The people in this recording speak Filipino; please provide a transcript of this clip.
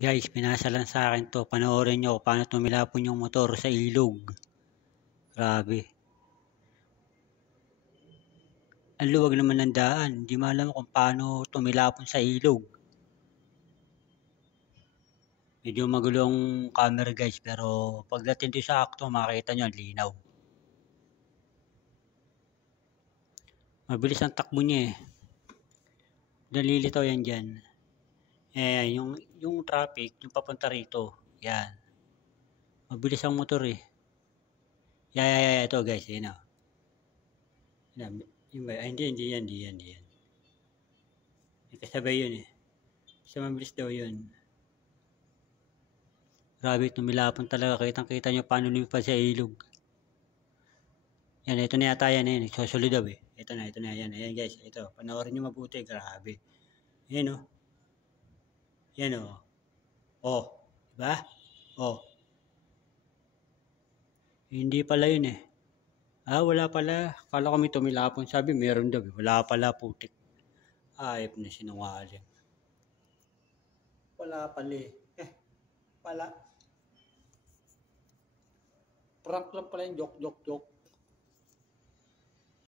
Guys, pinasa lang sa akin to. Panoorin nyo kung paano tumilapon yung motor sa ilog. Grabe. Ang luwag naman ng daan. Hindi mo alam kung paano tumilapon sa ilog. Medyo magulong camera guys, pero pagdating doon sa akto, makikita nyo ang linaw. Mabilis ang takbo niya eh. Nalilitaw yan dyan. Eh, yung traffic, yung papunta rito. Yan. Mabilis ang motor eh. Yeah. Ito guys, yun o. Yun ba? Ay, hindi yan. Kasabay yun eh. Isa mabilis daw yun. Grabe, tumilapon talaga. Kitang-kita nyo paano lumipad sa ilog. Yan, ito na yata yan eh. Nagsusunod daw eh. Ito na. Yan. Ayan guys, ito. Panoorin nyo mabuti. Grabe. Yan o. Yan o. Oh. Diba? Oh. Hindi pala yun eh. Wala pala. Kala ko may tumilapon. Sabi, meron daw eh. Wala pala, putik. Ayop na sinungaling. Wala pala eh. Pala. Prank lang pala yung joke.